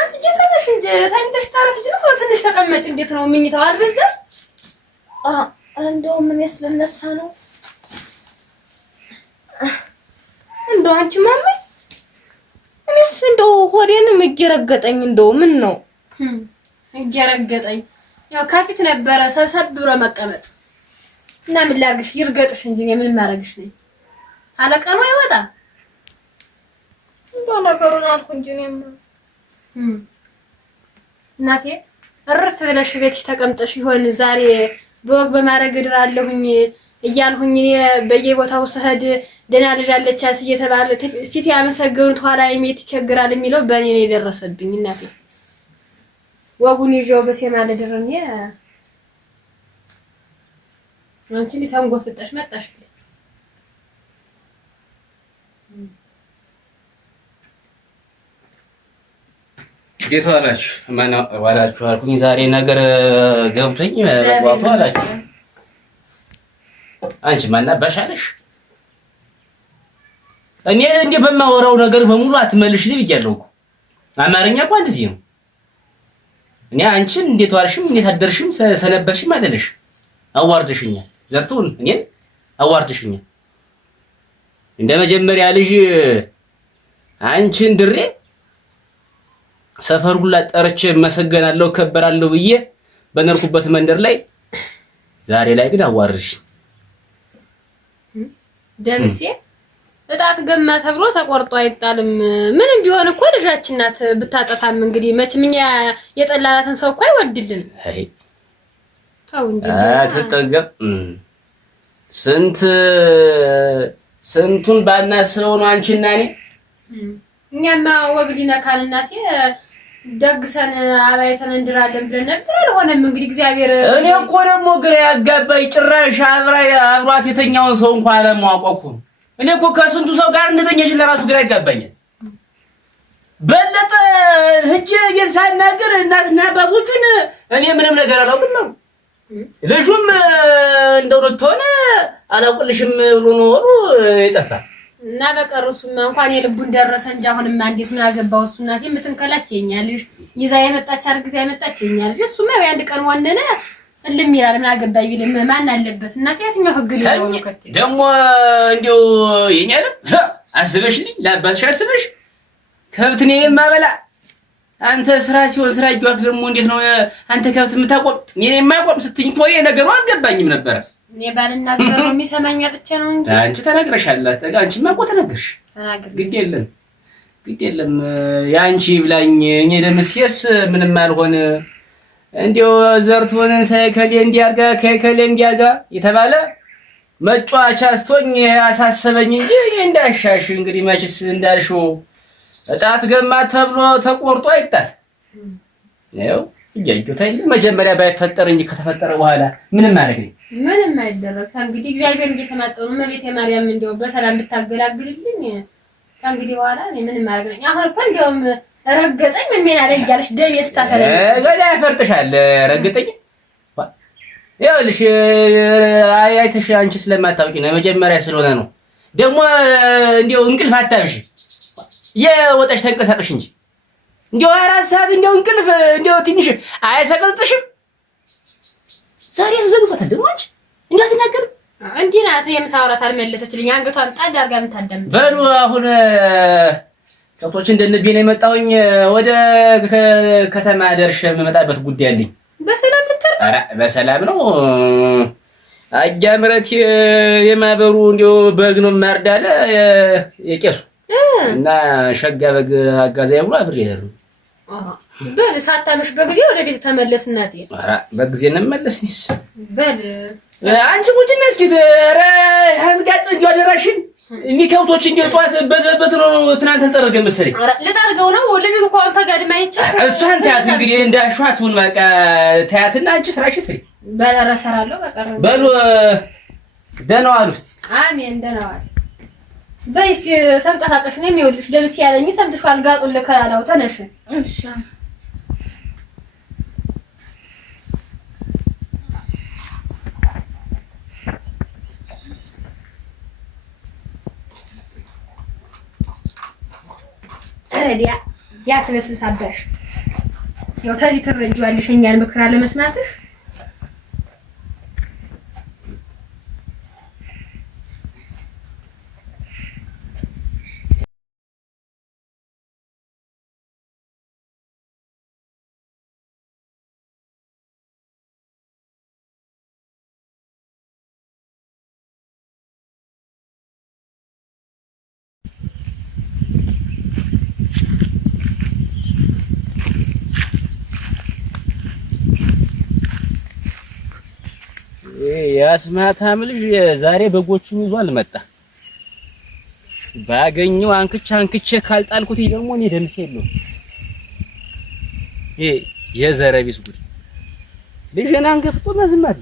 አንቺ ጀታለሽ እንጂ ታንተሽ ታረፍጂ ነው ትንሽ ተቀመጭ እንዴት ነው ምኝታው አልበዛ እንደው ምን ያስለነሳ ነው እንደው አንቺ ማሚ እኔስ እንደው ሆዴንም እየረገጠኝ እንደው ምን ነው እየረገጠኝ ያው ካፊት ነበረ ሰብሰብ ብሎ መቀመጥ እና ምን ላድርግሽ ይርገጥሽ እንጂ ምን ማረግሽ ነኝ አለቀኑ አይወጣ እንደው ነገሩን አልኩ እንጂ እኔም እናቴ እርፍ ብለሽ ቤትሽ ተቀምጠሽ ይሆን ዛሬ በወግ በማረግ እድራለሁኝ እያልሁኝ በየቦታው ስሄድ ደና ልጅ አለቻት እየተባለ ፊት ያመሰገኑት ኋላ የሚት ይቸግራል የሚለው በእኔ ነው የደረሰብኝ እናቴ ወጉን ይዤው በሴማ ለድርም አንቺ ሊሳንጎ ፍጠሽ መጣሽ ቤቱ አላችሁ ማን ዋላችሁ አልኩኝ ዛሬ ነገር ገብቶኝ ለቋቱ አላችሁ አንቺ ማን አባሻለሽ እኔ እንደ በማወራው ነገር በሙሉ አትመልሽልኝ ብያለሁ እኮ አማርኛ እኮ እንደዚህ ነው እኔ አንቺን እንዴት ዋልሽም እንዴት አደርሽም ሰነበርሽም አይደለሽ አዋርደሽኛል ዘርቱን እኔን አዋርደሽኛል እንደ መጀመሪያ ልጅ አንቺን ድሬ ሰፈር ሁላ ጠርቼ መሰገናለሁ ከበራለሁ ብዬ በነርኩበት መንደር ላይ ዛሬ ላይ ግን አዋርሽ ደምሴ እጣት ገማ ተብሎ ተቆርጦ አይጣልም ምንም ቢሆን እኮ ልጃችን ናት ብታጠፋም እንግዲህ መችምኛ የጠላላትን ሰው እኮ አይወድልን አይ ታው እንጂ አትጠገብ ስንቱን ባናስበው ነው አንቺና እኔ እኛማ ወግሊና ካልናቴ ደግሰን አባይተን እንድራለን ብለን ነበር አልሆነም እንግዲህ እግዚአብሔር እኔ እኮ ደግሞ ግራ ያጋባይ ጭራሽ አብሯት የተኛውን ሰው እንኳን አለማውቀው እኔ እኮ ከስንቱ ሰው ጋር እንደተኛሽ ለራሱ ግራ ያጋባኛል በለጠ ህጄ የሳናገር እናትና አባቶቹን እኔ ምንም ነገር አላውቅም ነው ልጁም እንደው ተሆነ አላውቅልሽም ብሎ ነው ይጠፋል እና በቀርሱማ እንኳን የልቡን ደረሰ እንጂ አሁንማ እንዴት ምን አገባው እሱ እናቴ የምትንከላቸኛልሽ ይዛ የመጣች አርግዛ የመጣችኛልሽ እሱማ ያንድ ቀን ወነነ እልም ይላል ምን አገባይ ቢልም ማን አለበት እናቴ የትኛው ህግ ነው ነው ከተ ደሞ እንደው የኛለ አስበሽልኝ ለአባትሽ አስበሽ ከብት ነው የማበላ አንተ ስራ ሲሆን ስራ ይጓት ደሞ እንዴት ነው አንተ ከብት የምታቆም እኔ የማቆም ስትኝ ቆይ ነገሩ አልገባኝም ነበር እኔ ባልናገረው የሚሰማኝ አጥቼ ነው እንጂ አንቺ ተናግረሻል አንቺማ እኮ ተናገርሽ ግድ የለም ያንቺ ብላኝ እኔ ደምስየስ ምንም አልሆነ እንዴው ዘርቱን ከከሌ እንዲያርጋ ከከሌ እንዲያጋ የተባለ መጫዋቻ አስቶኝ ያሳሰበኝ እንጂ እንዳሻሽ እንግዲህ መችስ እንዳልሽው እጣት ገማ ተብሎ ተቆርጦ አይጣል ነው ይያዩታል መጀመሪያ ባይፈጠር እንጂ ከተፈጠረ በኋላ ምንም አደረገኝ ምንም አይደረግ እንግዲህ እግዚአብሔር እየተማጠኑ መቤት የማርያም እንደው በሰላም ብታገላግልልኝ እንግዲህ በኋላ እኔ ምንም አደረገኝ አሁን እኮ እንደውም ረገጠኝ ምን ያደርጋልሽ ደም ይስታፈለ ገዳ ያፈርጥሻል ረገጠኝ ይኸውልሽ አይተሽ አንቺ ስለማታውቂ ነው መጀመሪያ ስለሆነ ነው ደግሞ እንደው እንቅልፍ አታብሽ የወጣሽ ተንቀሳቀሽ እንጂ እንደው 4 ሰዓት እንደው እንቅልፍ እንደው ትንሽ አይሰቀጥሽም ዛሬ ዘግቷታል ደግሞ አንቺ እንዳትናገር እንዴ ናት የምሳውራት አልመለሰችልኝ አንገቷን ጣድ አርጋ ምታደም በሉ አሁን ከብቶች እንደነቤ ነው የመጣውኝ ወደ ከተማ ደርሼ የምመጣበት ጉዳይ አለኝ በሰላም ልትር አረ በሰላም ነው አጃምረት የማበሩ እንደው በግ ነው ማርዳለ የቄሱ እና ሸጋ በግ አጋዛይ ብሎ አብሬ ነው በል ሳታምሽ በጊዜ ወደ ቤት ተመለስ እናቴ አረ በጊዜ እንመለስኝስ በል አንቺ ጉጅና እስኪ ኧረ አንጋጥ እንደው አደራሽን እኔ ከብቶች እንደው ጧት በዘበት ነው ትናንት ተጠረገ መሰለኝ አረ ልጣርገው ነው ልጅ እኮ አንተ ጋር ማይቻ እሷን ታያት እንግዲህ እንዳሻቱን በቃ ታያትና አንቺ ስራሽ ስሪ በል እረሳለሁ በቃ በሉ ደህና ዋሉ እስቲ አሜን ደህና ዋሉ በይስ ተንቀሳቀሽ ነው የሚወልሽ ደምስ ያለኝ ሰምተሽዋል ጋጡን ለከላላው ተነሽ እሺ ረዲያ ያትበስብስ አባሽ ያው ታዚህ ትረጂዋለሽ እኛን ምክር አለመስማትሽ ያስማታም ልጅ ዛሬ በጎቹን ይዞ አልመጣ። ባገኘው አንክቼ ካልጣልኩት ደግሞ እኔ ደምሴ የለውም። የዘረቢስ ጉድ ልጅን አንገፍቶ መዝማት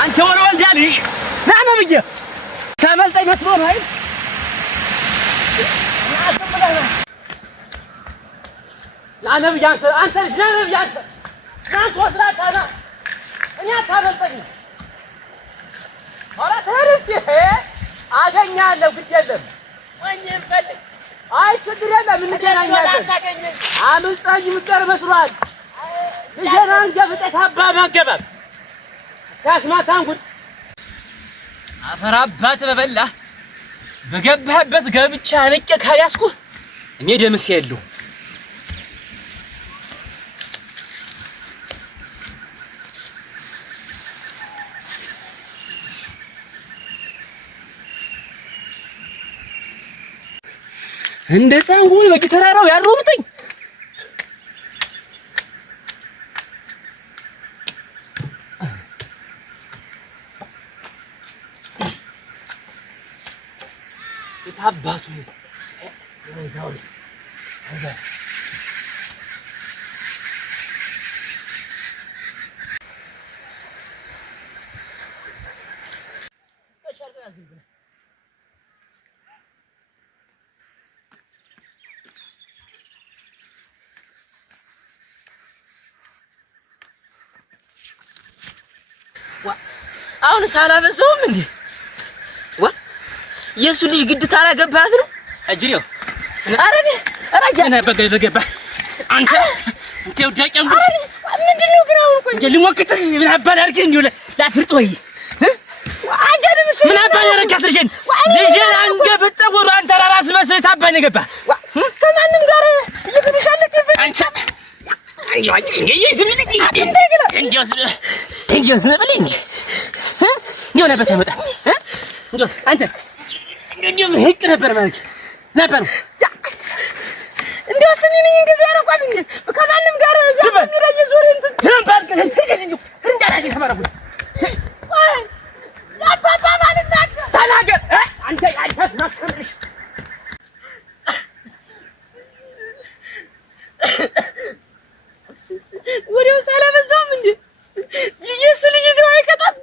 አንተ ወልወልዳ ልጅ ና ነው ብዬ ተመልጠኝ መስሎ ነው አይደል? ና ነው ብዬ አንተ ልጅ ና ነው ብዬ ና ወስራታና እኛ ታመልጠኝ ኧረ ተርስቲ አገኛለሁ ግድ የለም ወንጀል ፈልግ አይ ችግር የለም እንገናኛለን አምልጠኝ ምጠር መስሏል ልጄን አንገብጠህ አባ ማገባብ ያስማታን ጉድ አፈር አባት በበላ በገባህበት ገብቻ አንቄ ካልያዝኩህ እኔ ደምሴ የለውም። እንደ ጻንጉል በጊተራራው ያሮምጠኝ አባቱ ወይዛው ወይዛ አሁን ሳላበሰውም እንዴ የሱ ልጅ ግድ ታላገባት ነው አጅሪው አረኔ አራጃና በገባ አንተ ወዳቀም ምንድነው ግን አሁን ቆይ እንዴ ልሞክት ምን አባል አድርገህ እንዴ ላፍርጥ ወይ አጀርስ ምን አባል ያረጋት ልጅን አንገፍጠ ወሩ አንተ ራስ መስለ ታባነ ገባ ከማንም ጋር ይግድሻለክ አንተ እንዴ ዝም ብለህ እንጂ እንዴ ነበር ተመጣ እንዴ አንተ እንደም ህቅ ነበር ማለት ነበር እንደው ስንኝ እንደዚህ ያረቋት እንዴ ከማንም ጋር እዛ የሚረጅ ዞር እንትን ትንባል ከዚህ እንዳላጅ ተመረቡ ወይ ያባባ ማለት ተናገር አንተ ያልተስማከምሽ ወዲያው ሳላበዛውም እንዴ የሱ ልጅ ሰው አይቀጣም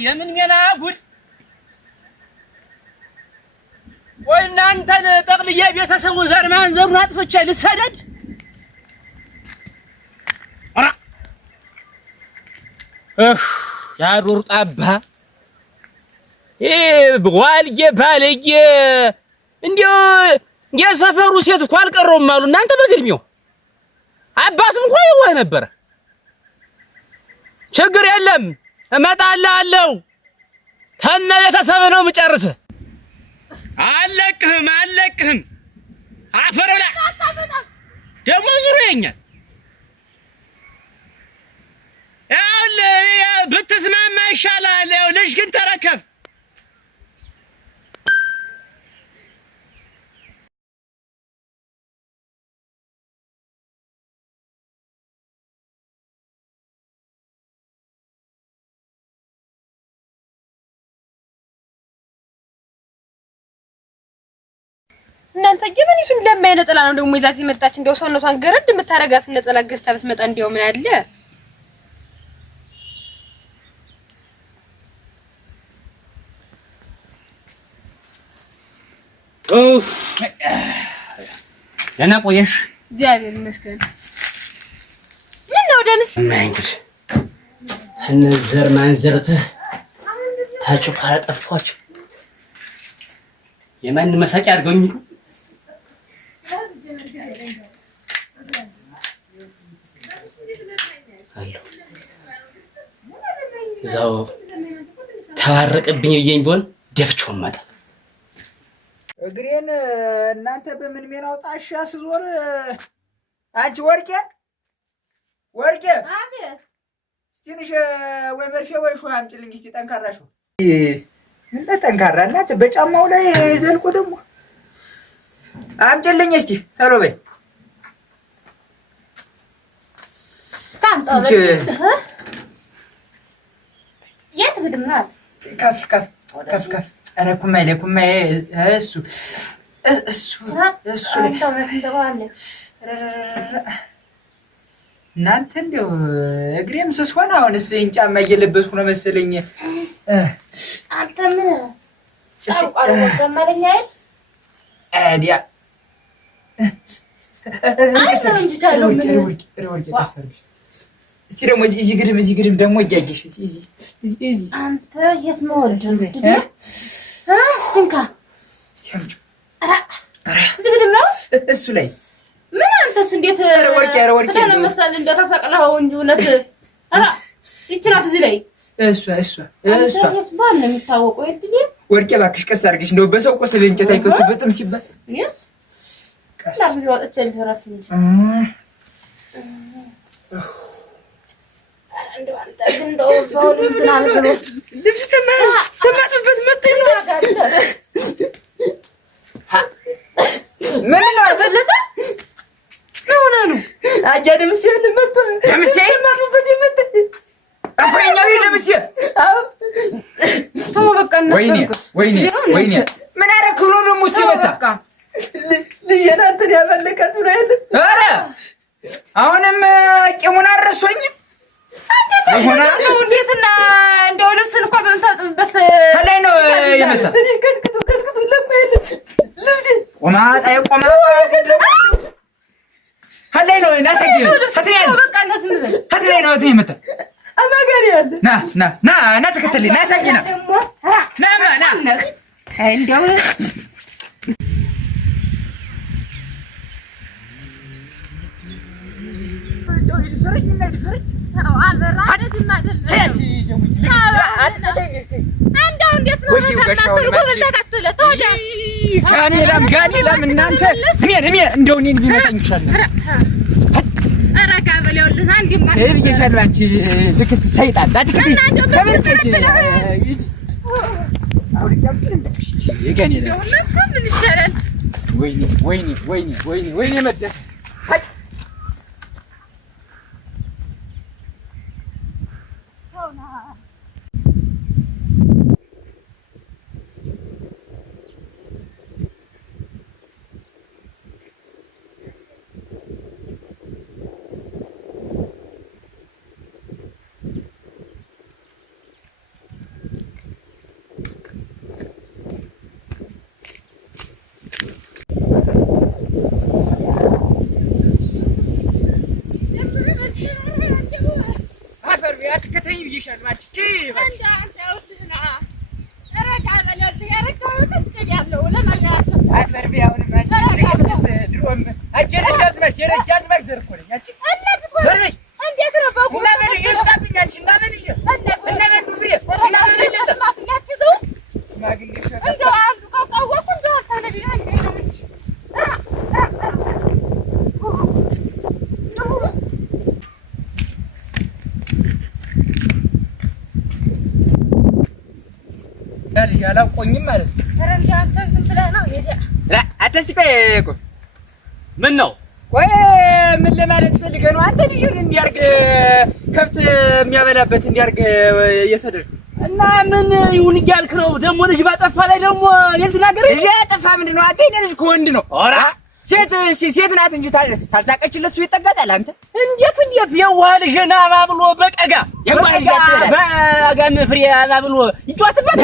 የምን ሜና ጉድ! ወይ እናንተን ጠቅልዬ ቤተሰቡ ዘር ማንዘሩን አጥፍቼ ልሰደድ? ኧረ ያዱር ጣባ ዋልጌ ባለጌ እንዲያው የሰፈሩ ሴት እኮ አልቀረውም አሉ እናንተ በዚህ እድሜው አባቱም እኮ ይዋህ ነበረ። ችግር የለም እመጣልሃለሁ ተነ ቤተሰብ ነው የምጨርስህ። አለቅህም አፈረላ ደግሞ ዙሪያኛል። ያው ብትስማማ ይሻላል። ያው ልጅ ግን ተረከብ። እናንተ የምንይቱን ለማይነጠላ ነው ደግሞ ይዛት የመጣች እንደው ሰውነቷን ገረድ የምታረጋት ነጠላ ገዝታ ብትመጣ እንደው ምን አለ ኡፍ ደህና ቆየሽ? እግዚአብሔር ይመስገን። ምን ነው ደምስ ማንግድ ተነዘር ማንዘርትህ ታችሁ ካላጠፋችሁ የማን መሳቂያ አድርገውኝ አሎ እዛው ተባረቅብኝ ብዬኝ ቢሆን ደፍቼው መጣ። እግሬን እናንተ በምን ሜናው ጣሻ ስዞር አንቺ ወርቄ አቤት ትንሽ ወይ መርፌ ወይ ሹህ አምጪልኝ እስቲ ጠንካራ ሹህ። ምን ጠንካራ እናንተ በጫማው ላይ ዘልቆ ደግሞ አምጪልኝ እስቲ ቶሎ በይ። ስታምጣው የት ግድም ናት? ከፍ ኧረ ኩማዬ እሱ እናንተ እንደው እግሬም ስስ ሆነ። አሁንስ ጫማ እየለበስኩ ነው መሰለኝ። አንተ ምን አውቃለሁ ወገማለኛ አዲያ እስቲ ደግሞ እዚህ ግድም ደግሞ እያየሽ እዚህ አንተ የስመወልድ ስቲንካ እስቲ አምጪ። እዚህ ግድም ነው እሱ ላይ ምን አንተስ እንዴት ወርቄ ነው መሰል እንደተሰቅለው እንጂ እውነት ይችላል እዚህ ላይ እሷ የስባል ነው የሚታወቀው። እድል ወርቄ እባክሽ ቀስ አድርገሽ እንደው በሰው ቁስል እንጨት አይከቱበትም ሲባል ይስ ቀስ አድርገሽ ወጥቼ ልተረፍ እንጂ እንደው አንተ እንደው ባውል እንትን አልብሎ ልብስ ተማጥበት መጥቶ ነው ምን ነው አተለተ ነው አጃ ደምሴ ለመጥቶ ደምሴ ተማጥበት የመጣ አፈኛው ደምሴ አው ተው በቃ ነው። ወይኔ ምን አረክ ብሎ ነው ሙሴ መጣ ልጅና እንትን ያመለከቱ ነው ያለ። ኧረ አሁንም ቂሙን አረሶኝ ሆና ነው እንዴትና እንደው ልብስን እንኳን በመታጠብበት ከላይ ነው የመጣ እኔ ከትክቱ ለማይል ልብስ ቆማጣ ከላይ ነው ናሰጊ ከትሪያ በቃ ለዝም በል ከትሪያ ነው እንትን የመጣ አማጋሪ ያለ ና ተከተልኝ ናሰጊ ና እንደው ጋኔላም እናንተ እኔ እንደው እኔን ቢመጣኝ ይሻላል። ብዬሻለሁ አንቺ ልክስ ሰይጣን ላትክትይ ተመልከች ጋኔላ ምን ይሻላል? ወይኔ መደ አትከተኝ ብዬሻለሁ። ማጭቂ አንተ ያውድና ረጋ በለጥ ያረጋው ተጥያለው ለማያቸው አፈር ቢያውን ማጭ ድሮም አጀረጃዝማች ዘር እኮ ነኝ። አጭ ዘርበይ እንዴት ነው ባጉ እና በልጅ ታብኛች እና በልጅ እና በዱፍዬ እና በልጅ ማግኘት ማግኘት እንደው አንዱ ካወቁ እንደው ታነቢ አንዴ ዳልያ አላቆኝም ማለት ነው። ኧረ እንደው አንተ ዝም ብለህ ነው አትስቲቆይ እኮ ምን ነው ቆይ ምን ለማለት ፈልገህ ነው? አንተ ልጅ እንዲያርግ ከብት የሚያበላበት እንዲያርግ እየሰደድክ እና ምን ይሁን እያልክ ነው? ደግሞ ልጅ ባጠፋ ላይ ደግሞ የልትናገር ልጅ ያጠፋ ምንድን ነው? አንተ ልጅ ከወንድ ነው። ኧረ ሴት ናት እንጂ ታልሳቀችለት እሱ ይጠጋታል። አንተ እንዴት የዋህ ልጅ ና ባብሎ በቀጋ የዋህ ልጅ በጋን ፍሬ ና ብሎ ይጫወትበት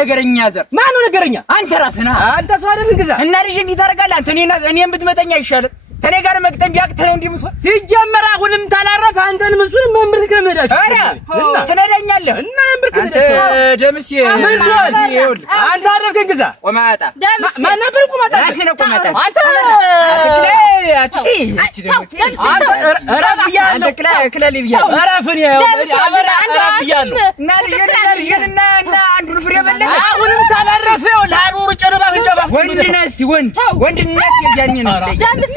ነገረኛ ዘር ማን ነው ነገረኛ? አንተ ራስህ ነህ። አንተ ሰው አይደል ግዛ እና ልጅ እንዲህ ታደርጋለህ አንተ? እኔን ብትመጠኝ አይሻልም? ከኔ ጋር መግጠም ቢያቅት ነው እንዲህ የምትሆን። ሲጀመር አሁንም ታላረፍ አንተንም እሱንም መምር ከመዳችሁ ኧረ ትነዳኛለህ እና መምር ከመዳችሁ አንተ ደምስ ይኸውልህ አንተ አረፍከኝ ግዛ ቆማጣ ማን ነበር ቆማጣ? ራስህ ነው ቆማጣ አንተ አሁንም ታላረፈ ለአሩር ጨረባ ፍንጨባ ወንድና እስቲ ወንድነት የዛኔ ነው ደምስ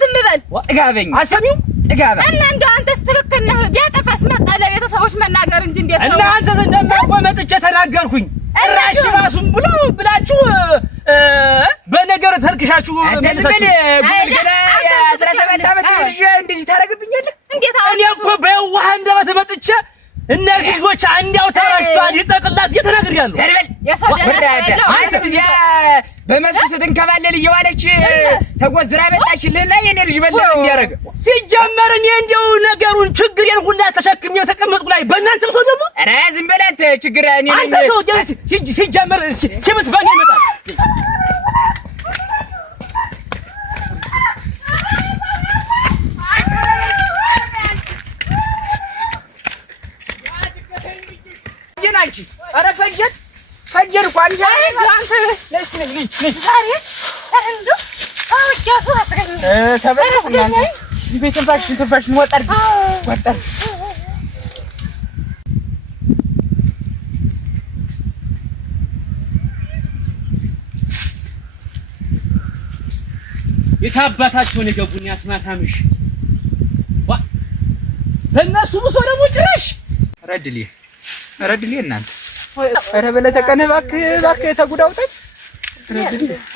ዝም በል ጥጋበኝ አሰሚው ጥጋባ እና እንደው አንተስ ትክክል ነህ። ቢያጠፋስ መጣ ለቤተሰቦች መናገር እንጂ እንዴት ነው? እና አንተ እንደማቆ መጥቼ ተናገርኩኝ። እራሽ ራሱን ብላችሁ በነገር ተልክሻችሁ እንደዚህ ገና 17 ዓመት ልጅ እንደዚህ ታደርግብኛለህ? እንዴት እኔ እኮ በየዋህ እንደበት መጥቼ እነዚህ ልጆች አንዲያው ተራሽቷል ይጠቅላት እየተናገርያለሁ። አንተ እዚያ በመስኩ ስትንከባለል እየዋለች ተጎዝራ መጣችልህና የኔ ልጅ በለጠ እንዲያደርግ ሲጀመር እኔ እንዲያው ነገሩን ችግሬን ሁላ ተሸክሜ የተቀመጥኩ ላይ በእናንተም ሰው ደግሞ ኧረ ዝም በል አንተ ችግር እኔ አንተ ሰው ሲጀመር ሲብስ በእኔ ይመጣል። አንቺ ኧረ ፈጀን እኮ አንቺ አንተ ነሽ ነኝ ዛሬ እንደው አውቄው አስገኝ ተበልኩኝ ቤተንፋሽን ወጣር የታባታቸውን የገቡኝ አስማታምሽ በእነሱ ብሶ ደግሞ ጭራሽ ረድልኝ እናንተ ኧረ በለጠ ቀን እባክህ ተጉዳውጠኝ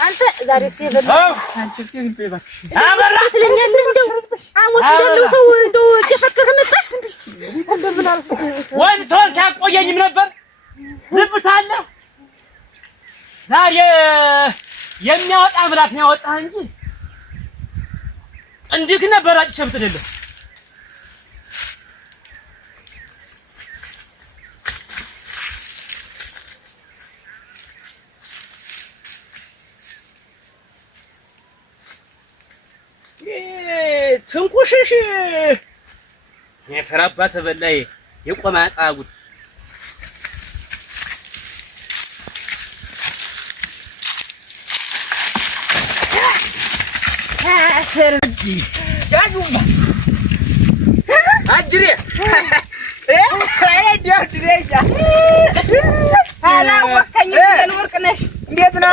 አንተ ዛሬ ሲበል አንቺ እስኪ ዝም በይ እባክሽ አበራት ለኛል እንደው አሞት እንደው ሰው እንደው እየፈከረ መጣስ ወንድ ተወልክ አቆየኝም ነበር ልብታለ ዛሬ የሚያወጣ ብላት ነው ያወጣህ እንጂ እንዲህ ነበር አጭቸብት አይደለም። ትንኩሽሽ የፈራባ ተበላይ የቆማጣ ጉድ ዳጁማ አጅሬ ወርቅነሽ እንዴት ነው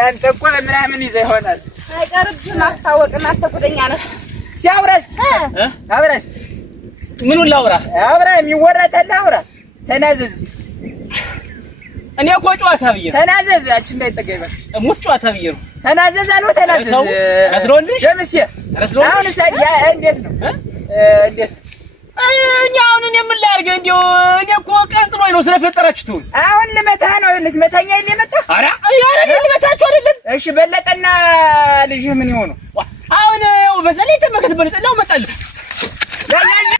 አንተ እኮ ምናምን ይዘህ ይሆናል አይቀርብህም። ማስታወቅና ተጉደኛ ነህ። አብረስ ምኑን ላውራ? አብራ የሚወራታል አውራ ተናዘዝ። እኔ እኮ ጨዋታ ብዬ ተናዘዝ። አንቺ እንዳይጠገብ ሙት ጨዋታ ብዬ ነው። ተናዘዝ አልኩ ተናዘዝ። አስሮልሽ ደምሴ አሁን ሳዲያ እንዴት ነው እንዴት እኛ አሁን ምን ላድርግ? እንደው እኔ እኮ ቀን ጥሎኝ ነው ስለፈጠራችሁት። አሁን ልመታህ ነው ልትመታኝ አይደል የመጣህ? ኧረ ልመታችሁ አይደለም። እሺ በለጠና ልጅህ ምን ይሆኑ? አሁን ያው በዛ ላይ ተመከተ በለጠላው መጣልህ ያያያ